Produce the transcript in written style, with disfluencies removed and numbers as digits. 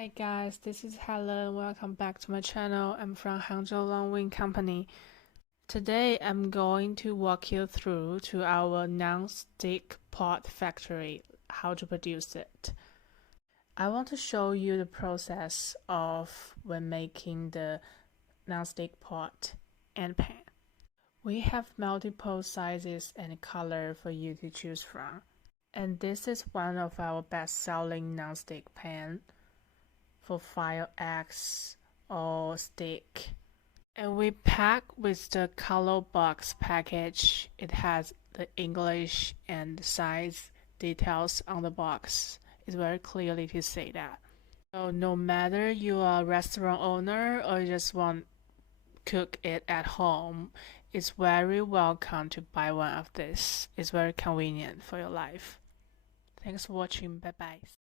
Hi guys, this is Helen. Welcome back to my channel. I'm from Hangzhou Longwing Company. Today I'm going to walk you through to our non-stick pot factory, how to produce it. I want to show you the process of when making the non-stick pot and pan. We have multiple sizes and color for you to choose from. And this is one of our best-selling non-stick pan for fire eggs or stick. And we pack with the color box package. It has the English and size details on the box. It's very clearly to say that. So no matter you are a restaurant owner or you just want to cook it at home, it's very welcome to buy one of this. It's very convenient for your life. Thanks for watching. Bye bye.